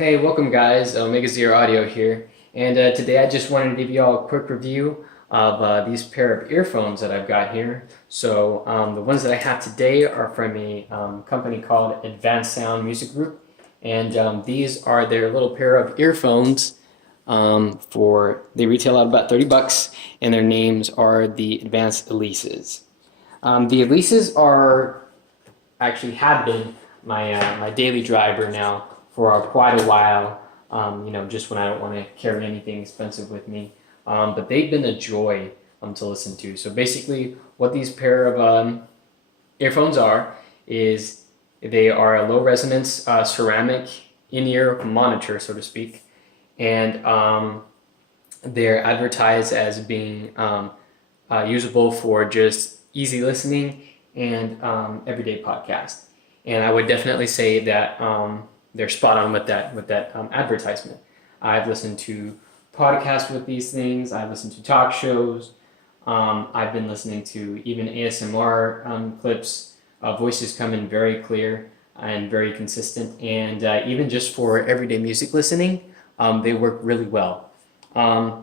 Hey, welcome guys, Omega Zero Audio here, and today I just wanted to give you all a quick review of these pair of earphones that I've got here. So the ones that I have today are from a company called Advanced Sound Music Group, and these are their little pair of earphones they retail at about 30 bucks, and their names are the Advanced Elises. The Elises have been my daily driver now for quite a while. Just when I don't want to carry anything expensive with me. But they've been a joy to listen to. So basically, what these pair of earphones are is they are a low resonance ceramic in-ear monitor, so to speak, and they're advertised as being usable for just easy listening and everyday podcast. And I would definitely say that they're spot on with that advertisement. I've listened to podcasts with these things. I've listened to talk shows. I've been listening to even ASMR clips. Voices come in very clear and very consistent. And even just for everyday music listening, they work really well.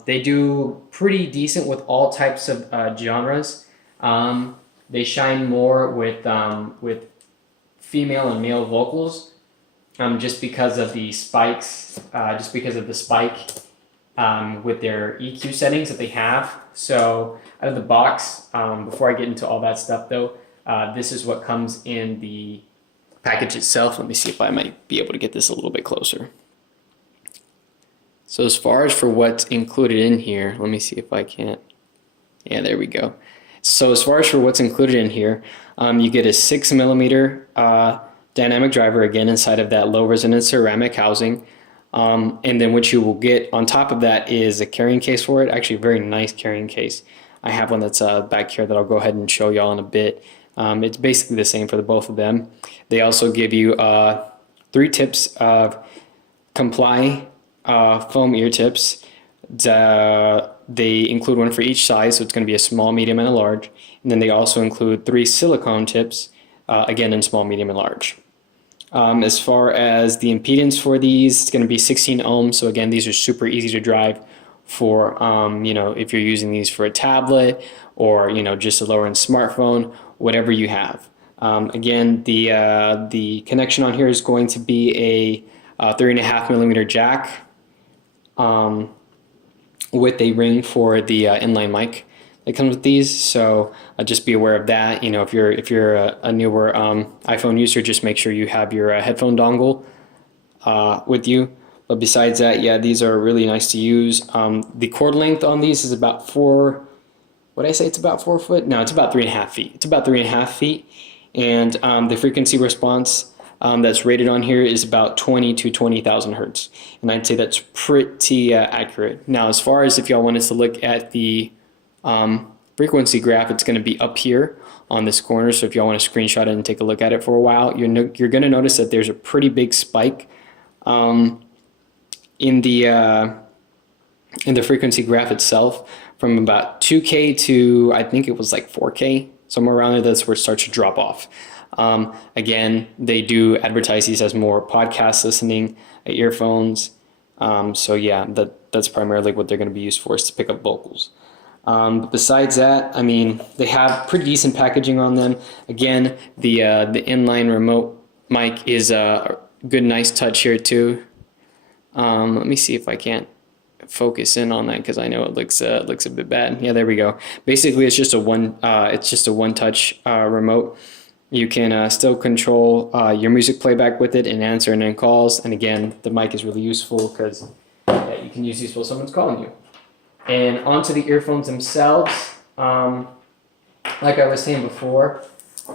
They do pretty decent with all types of genres. They shine more with female and male vocals, just because of the spikes, with their EQ settings that they have. So out of the box, before I get into all that stuff though, this is what comes in the package itself. Let me see if I might be able to get this a little bit closer. So as far as for what's included in here, let me see if I can't. Yeah, there we go. So as far as for what's included in here, you get a 6mm dynamic driver, again inside of that low resonance ceramic housing, and then what you will get on top of that is a carrying case for it. Actually a very nice carrying case. I have one that's back here that I'll go ahead and show y'all in a bit. It's basically the same for the both of them. They also give you 3 tips of Comply foam ear tips. They include one for each size, so it's going to be a small, medium, and a large. And then they also include 3 silicone tips, again in small, medium, and large. As far as the impedance for these, it's going to be 16 ohms. So again, these are super easy to drive for, if you're using these for a tablet or, just a lower-end smartphone, whatever you have. Again, the connection on here is going to be a 3.5mm jack with a ring for the inline mic that comes with these. So just be aware of that. If you're a newer iPhone user, just make sure you have your headphone dongle with you. But besides that, yeah, these are really nice to use. The cord length on these is about 4. What did I say? It's about 4 foot? No, it's about 3.5 feet. It's about 3.5 feet, and the frequency response that's rated on here is about 20 to 20,000 hertz, and I'd say that's pretty accurate. Now, as far as if y'all want us to look at the frequency graph, it's going to be up here on this corner. So if y'all want to screenshot it and take a look at it for a while, you're going to notice that there's a pretty big spike in the frequency graph itself, from about 2K to I think it was like 4K, somewhere around there. That's where it starts to drop off. Again, they do advertise these as more podcast listening earphones. So yeah, that's primarily what they're going to be used for, is to pick up vocals. But besides that, I mean, they have pretty decent packaging on them. Again, the inline remote mic is a good, nice touch here too. Let me see if I can't focus in on that, because I know it looks a bit bad. Yeah, there we go. Basically, it's just a one touch remote. You can still control your music playback with it and answer and end calls. And again, the mic is really useful because you can use these while someone's calling you. And onto the earphones themselves, like I was saying before,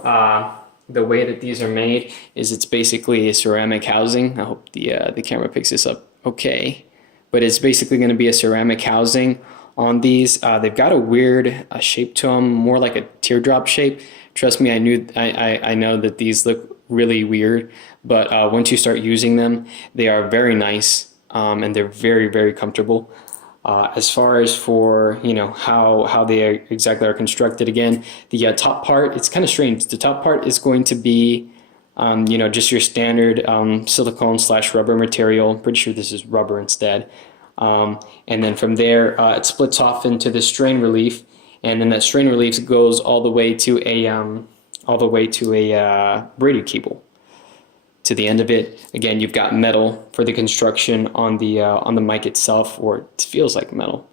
the way that these are made is it's basically a ceramic housing. I hope the camera picks this up okay. But it's basically going to be a ceramic housing on these. They've got a weird shape to them, more like a teardrop shape. Trust me, I know that these look really weird, but once you start using them, they are very nice, and they're very, very comfortable. As far as for how they exactly are constructed, again, the top part, it's kind of strange. The top part is going to be You know, just your standard silicone / rubber material. Pretty sure this is rubber instead. And then from there, it splits off into the strain relief, and then that strain relief goes all the way to a braided cable. To the end of it, again, you've got metal for the construction on the mic itself, or it feels like metal,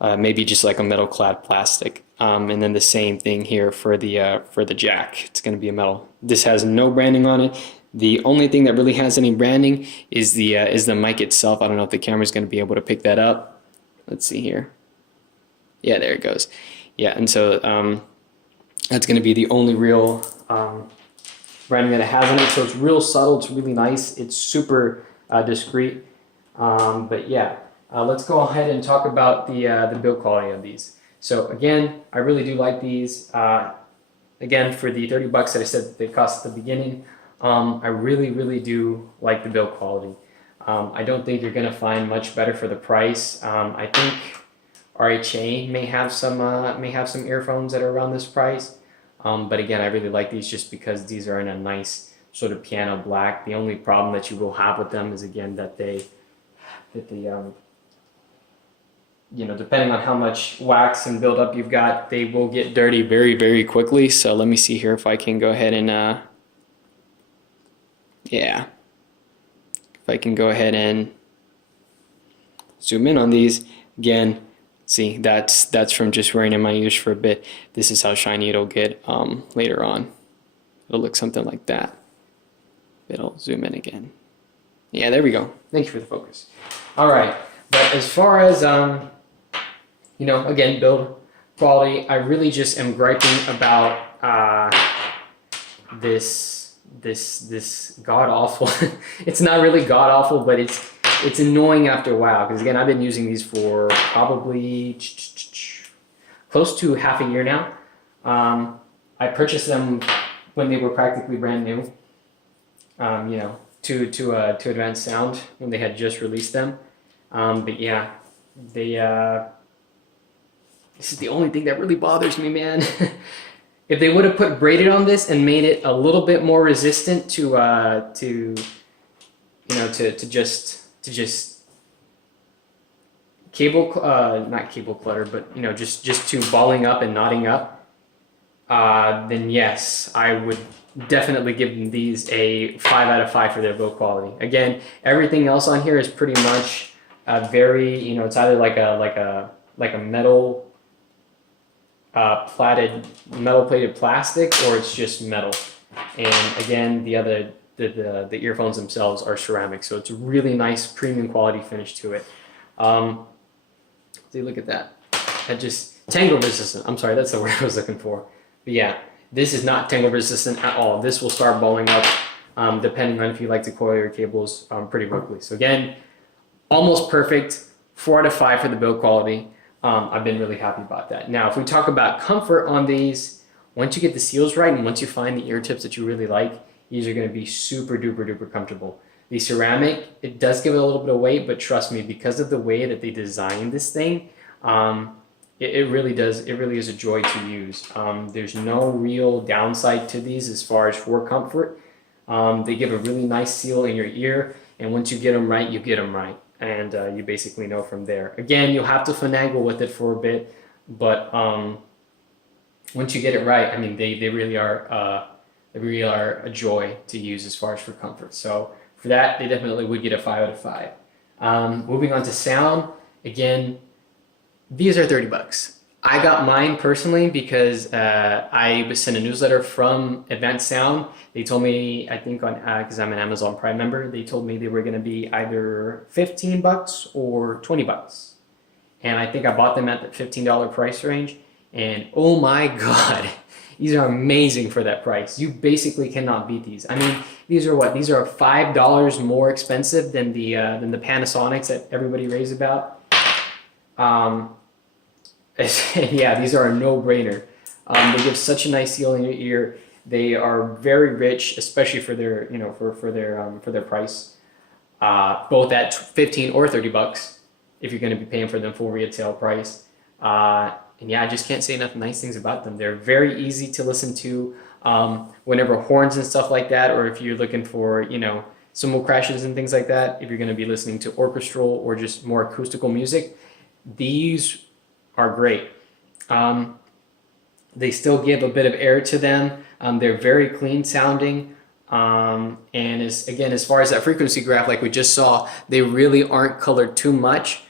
maybe just like a metal clad plastic. And then the same thing here for the jack. It's going to be a metal. This has no branding on it. The only thing that really has any branding is the mic itself. I don't know if the camera's going to be able to pick that up. Let's see here. Yeah, there it goes. Yeah, and so that's going to be the only real branding that it has on it. So it's real subtle. It's really nice. It's super discreet. But yeah, let's go ahead and talk about the build quality of these. So again, I really do like these. Again, for the 30 bucks that I said they cost at the beginning, I really do like the build quality. I don't think you're going to find much better for the price. I think RHA may have some earphones that are around this price. But again, I really like these just because these are in a nice sort of piano black. The only problem that you will have with them is, again, that you know, depending on how much wax and buildup you've got, they will get dirty very quickly. So let me see here if I can go ahead and yeah, if I can go ahead and zoom in on these again. See, that's from just wearing in my ears for a bit. This is how shiny it'll get later on. It'll look something like that. It'll zoom in again. Yeah, there we go. Thank you for the focus. All right, but as far as you know, again, build quality, I really just am griping about this god awful. It's not really god awful, but it's annoying after a while, because again, I've been using these for probably close to half a year now. I purchased them when they were practically brand new, you know, to Advanced Sound when they had just released them. But yeah, this is the only thing that really bothers me, man. If they would have put braided on this and made it a little bit more resistant to you know, to just cable, not cable clutter, but you know, just to balling up and knotting up, then yes, I would definitely give them these a 5 out of 5 for their build quality. Again, everything else on here is pretty much very, you know, it's either like a metal metal plated plastic, or it's just metal. And again, the earphones themselves are ceramic, so it's a really nice premium quality finish to it. See, look at that. That just tangle resistant. I'm sorry, that's the word I was looking for. But yeah, this is not tangle resistant at all. This will start balling up depending on if you like to coil your cables pretty quickly. So again, almost perfect. 4 out of 5 for the build quality. I've been really happy about that. Now, if we talk about comfort on these, once you get the seals right and once you find the ear tips that you really like, these are going to be super duper comfortable. The ceramic, it does give it a little bit of weight, but trust me, because of the way that they designed this thing, it really is a joy to use. There's no real downside to these as far as for comfort. They give a really nice seal in your ear, and once you get them right, you get them right. And you basically know from there. Again, you'll have to finagle with it for a bit, but once you get it right, I mean, they really are a joy to use as far as for comfort. So for that, they definitely would get a 5 out of 5. Moving on to sound, again, these are 30 bucks. I got mine personally because I was sent a newsletter from Advanced Sound. They told me, I think on, because I'm an Amazon Prime member, they told me they were going to be either 15 bucks or 20 bucks. And I think I bought them at the $15 price range. And oh my God, these are amazing for that price. You basically cannot beat these. I mean, these are what? These are $5 more expensive than the Panasonics that everybody raves about. Yeah, these are a no-brainer. They give such a nice seal in your ear. They are very rich, especially for their, you know, for their price. Both at 15 or 30 bucks, if you're going to be paying for them full retail price. And yeah, I just can't say enough nice things about them. They're very easy to listen to. Whenever horns and stuff like that, or if you're looking for, you know, cymbal crashes and things like that, if you're going to be listening to orchestral or just more acoustical music, these are great. They still give a bit of air to them. They're very clean sounding. And as far as that frequency graph, like we just saw, they really aren't colored too much.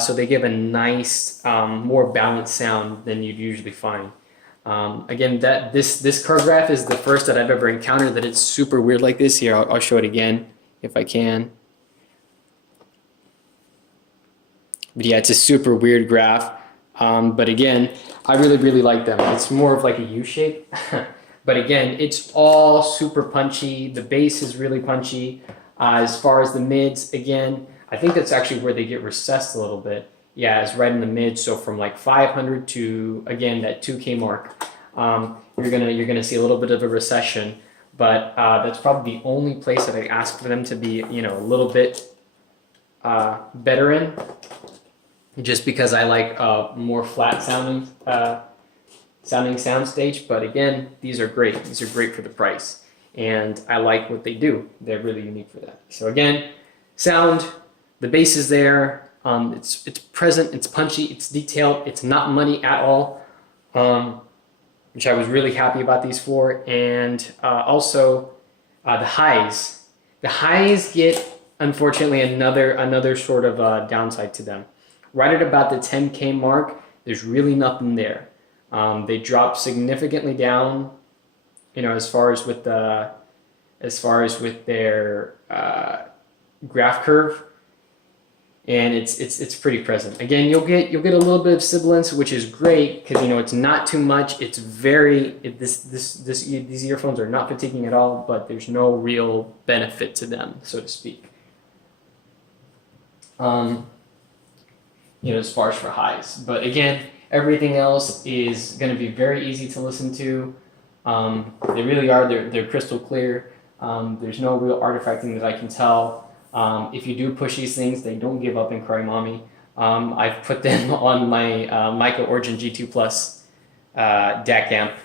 So they give a nice, more balanced sound than you'd usually find. Again, this curve graph is the first that I've ever encountered that it's super weird like this. Here, I'll show it again if I can. But yeah, it's a super weird graph. But again, I really like them. It's more of like a U shape. But again, it's all super punchy. The bass is really punchy. As far as the mids, again, I think that's actually where they get recessed a little bit. Yeah, it's right in the mid. So from like 500 to, again, that 2K mark, you're gonna see a little bit of a recession. But that's probably the only place that I ask for them to be, you know, a little bit better in. Just because I like more flat sounding soundstage. But again, these are great. These are great for the price, and I like what they do. They're really unique for that. So again, sound, the bass is there. It's present. It's punchy. It's detailed. It's not muddy at all, which I was really happy about these for. And also the highs. The highs get, unfortunately, another sort of downside to them. Right at about the 10K mark, there's really nothing there. They drop significantly down, you know, as far as with their graph curve, and it's pretty present. Again, you'll get a little bit of sibilance, which is great because, you know, it's not too much. It's these earphones are not fatiguing at all, but there's no real benefit to them, so to speak. You know, as far as for highs. But again, everything else is going to be very easy to listen to. They really are. They're crystal clear. There's no real artifacting that I can tell. If you do push these things, they don't give up and cry mommy. I've put them on my Mica Origin G2 Plus DAC amp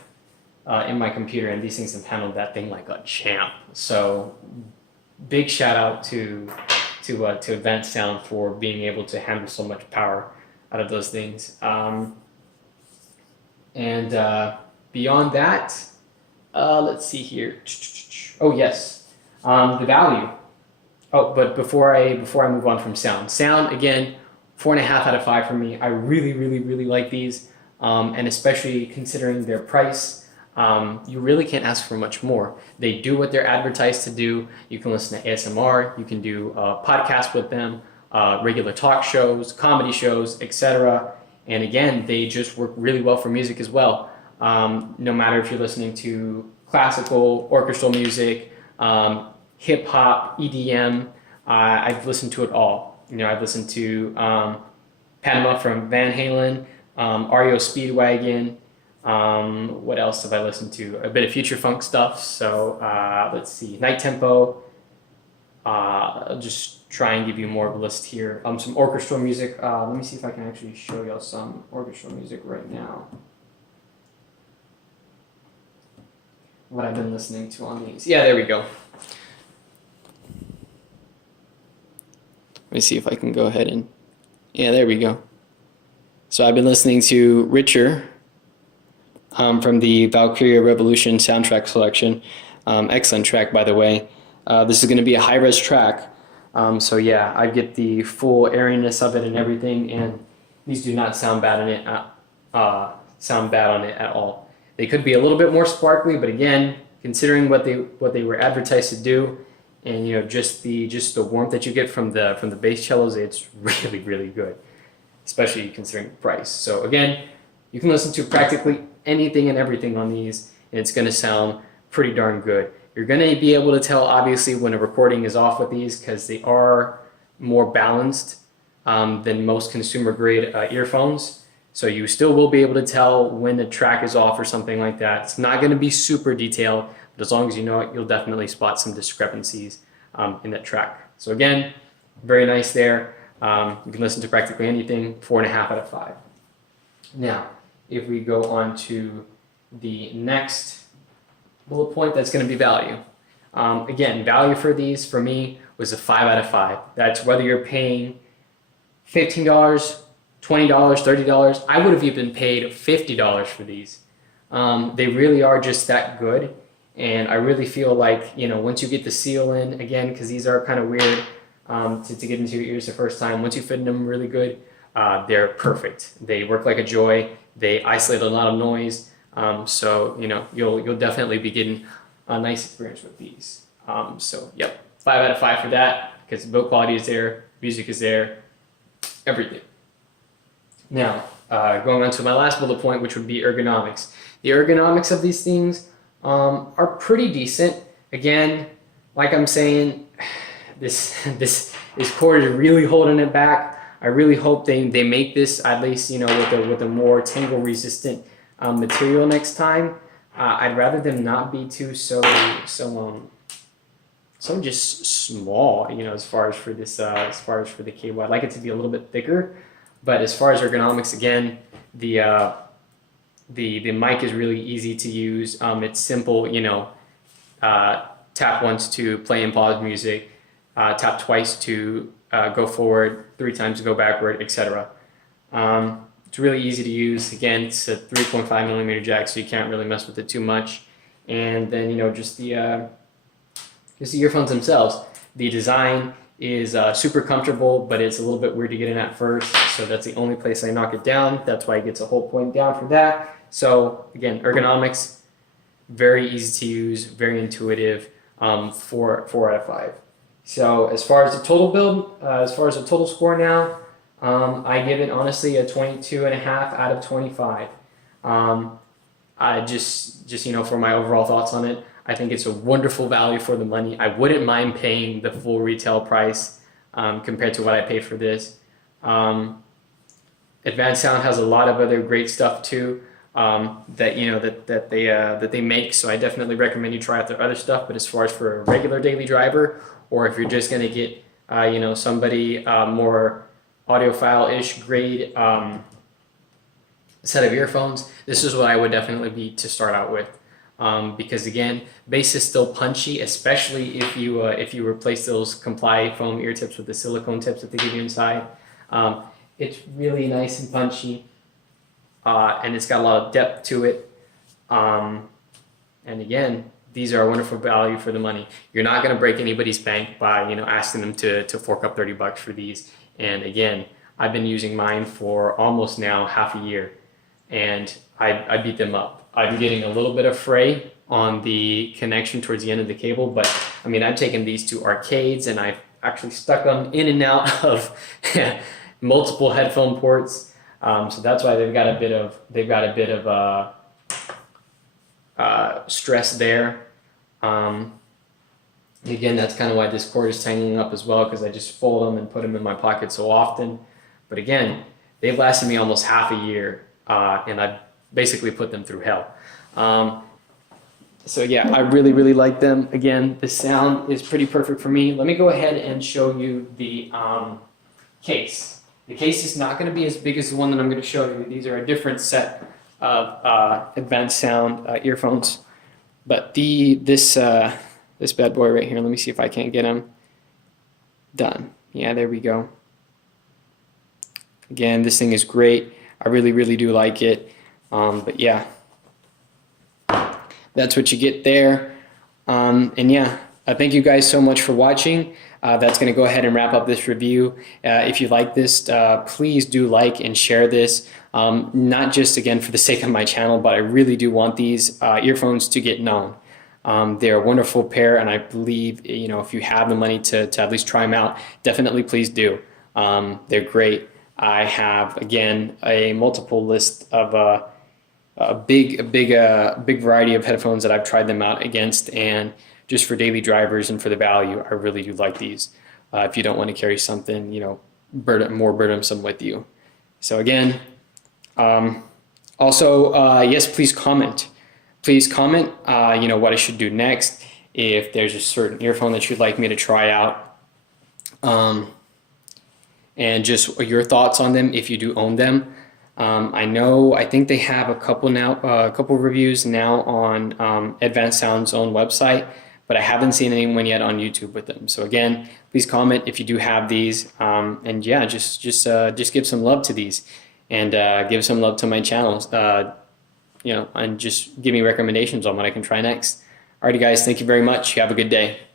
in my computer, and these things have handled that thing like a champ. So big shout out to Advanced Sound for being able to handle so much power out of those things. And beyond that, let's see here. Oh yes, the value. Oh, but before I move on from sound again, 4.5 out of 5 for me. I really like these, and especially considering their price. You really can't ask for much more. They do what they're advertised to do. You can listen to ASMR, you can do podcasts with them, regular talk shows, comedy shows, etc. And again, they just work really well for music as well. No matter if you're listening to classical, orchestral music, hip hop, EDM, I've listened to it all. You know, I've listened to Panama from Van Halen, REO Speedwagon. What else have I listened to? A bit of future funk stuff. So let's see, Night Tempo. I'll just try and give you more of a list here. Some orchestral music. Let me see if I can actually show y'all some orchestral music right now. What I've been listening to on these. Yeah, there we go. Let me see if I can go ahead and, yeah, there we go. So I've been listening to Richer from the Valkyria Revolution soundtrack selection. Excellent track, by the way. This is going to be a high-res track. So yeah, I get the full airiness of it and everything, and these do not sound bad on it. At all. They could be a little bit more sparkly, but again, considering what they were advertised to do, and you know, just the warmth that you get from the bass cellos, it's really good, especially considering the price. So again, you can listen to practically anything and everything on these, and it's going to sound pretty darn good. You're going to be able to tell, obviously, when a recording is off with these because they are more balanced than most consumer-grade earphones. So you still will be able to tell when the track is off or something like that. It's not going to be super detailed, but as long as you know it, you'll definitely spot some discrepancies in that track. So again, very nice there. You can listen to practically anything, 4.5 out of 5. Now, if we go on to the next bullet point that's going to be value. Again, value for these for me was a 5 out of 5. That's whether you're paying $15, $20, $30. I would have even paid $50 for these. They really are just that good. And I really feel like, you know, once you get the seal in, again, because these are kind of weird to get into your ears the first time, once you fit in them really good, they're perfect. They work like a joy. They isolate a lot of noise. So, you know, you'll definitely be getting a nice experience with these. So, yep, 5 out of 5 for that, because the build quality is there, music is there, everything. Now, going on to my last bullet point, which would be ergonomics. The ergonomics of these things are pretty decent. Again, like I'm saying, this cord is really holding it back. I really hope they make this at least, you know, with a more tangle resistant material next time. I'd rather them not be too so just small, you know, as far as for the cable. I'd like it to be a little bit thicker, but as far as ergonomics, again, the mic is really easy to use. It's simple, you know, tap once to play and pause music, tap twice to go forward, 3 times to go backward, etc. It's really easy to use. Again, it's a 3.5 millimeter jack, so you can't really mess with it too much. And then, you know, just the earphones themselves. The design is super comfortable, but it's a little bit weird to get in at first. So that's the only place I knock it down. That's why it gets a whole point down for that. So again, ergonomics, very easy to use, very intuitive. 4 out of 5. So as far as the total build, as far as the total score now, I give it honestly a 22.5 out of 25. I just you know, for my overall thoughts on it, I think it's a wonderful value for the money. I wouldn't mind paying the full retail price compared to what I paid for this. Advanced Sound has a lot of other great stuff too that you know that they make. So I definitely recommend you try out their other stuff. But as far as for a regular daily driver, or if you're just gonna get you know, somebody more audiophile-ish grade set of earphones, this is what I would definitely be to start out with. Because again, bass is still punchy, especially if you replace those Comply foam ear tips with the silicone tips that they give you inside. It's really nice and punchy, and it's got a lot of depth to it. And again, these are a wonderful value for the money. You're not going to break anybody's bank by, you know, asking them to fork up $30 for these. And again, I've been using mine for almost now half a year, and I beat them up. I'm getting a little bit of fray on the connection towards the end of the cable, but I mean, I've taken these to arcades and I've actually stuck them in and out of multiple headphone ports. So that's why they've got a bit of stress there. Again, that's kind of why this cord is tangling up as well, because I just fold them and put them in my pocket so often. But again, they've lasted me almost half a year, and I've basically put them through hell. So yeah, I really like them. Again, the sound is pretty perfect for me. Let me go ahead and show you the case. The case is not going to be as big as the one that I'm going to show you. These are a different set of Advanced Sound earphones. But this bad boy right here, let me see if I can't get him done. Yeah, there we go. Again, this thing is great. I really do like it. But yeah, that's what you get there. And yeah, thank you guys so much for watching. That's going to go ahead and wrap up this review. If you like this, please do like and share this. Not just, again, for the sake of my channel, but I really do want these earphones to get known. They're a wonderful pair, and I believe, you know, if you have the money to at least try them out, definitely please do. They're great. I have, again, a multiple list of a big variety of headphones that I've tried them out against, and just for daily drivers and for the value, I really do like these. If you don't want to carry something, you know, more burdensome with you. So again, also, yes, please comment. Please comment, you know, what I should do next. If there's a certain earphone that you'd like me to try out, and just your thoughts on them if you do own them. I think they have a couple now, a couple reviews now on Advanced Sound's own website, but I haven't seen anyone yet on YouTube with them. So again, please comment if you do have these, and yeah, just give some love to these, and give some love to my channels, and just give me recommendations on what I can try next. Alrighty, guys, thank you very much. You have a good day.